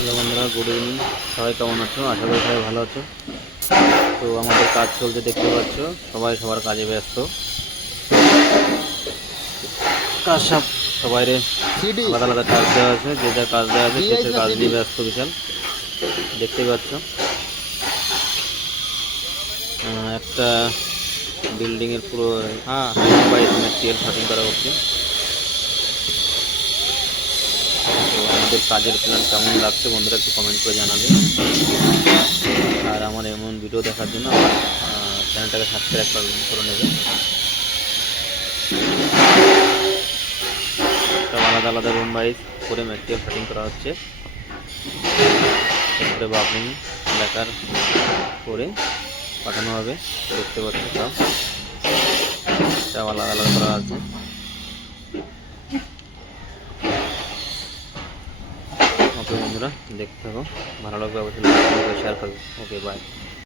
Hello বন্ধুরা, good evening. সবাই কেমন আছো? আশা করি সবাই ভালো আছো। তো আমাদের কাজ চলতে দেখতে পাচ্ছ, সবাই সবার কাজে ব্যস্ত। কাজ সবাই আলাদা আলাদা কাজ দেওয়া আছে, যে যার কাজ দেওয়া আছে সে তার কাজ নিয়ে ব্যস্ত বিশাল। দেখতে পাচ্ছ একটা বিল্ডিংয়ের পুরো ম্যাটেরিয়াল কাটিং করা হচ্ছে। তো আমাদের কাজের প্ল্যান কেমন লাগছে বন্ধুরা একটু কমেন্ট করে জানাবে। আর আমার এমন ভিডিও দেখার জন্য আমার চ্যানেলটাকে সাবস্ক্রাইব করে নেবে। সব আলাদা আলাদা রুম ওয়াইজ করে ম্যাটেরিয়াল কাটিং করা হচ্ছে। এরপরে বাপিং লেকার করে পাঠানো হবে। দেখতে পাচ্ছি সব আলাদা আলাদা করা আছে। ওকে বন্ধুরা, দেখতে থাকো, ভালো লাগবে অবশ্যই শেয়ার করবে। ওকে, বাই।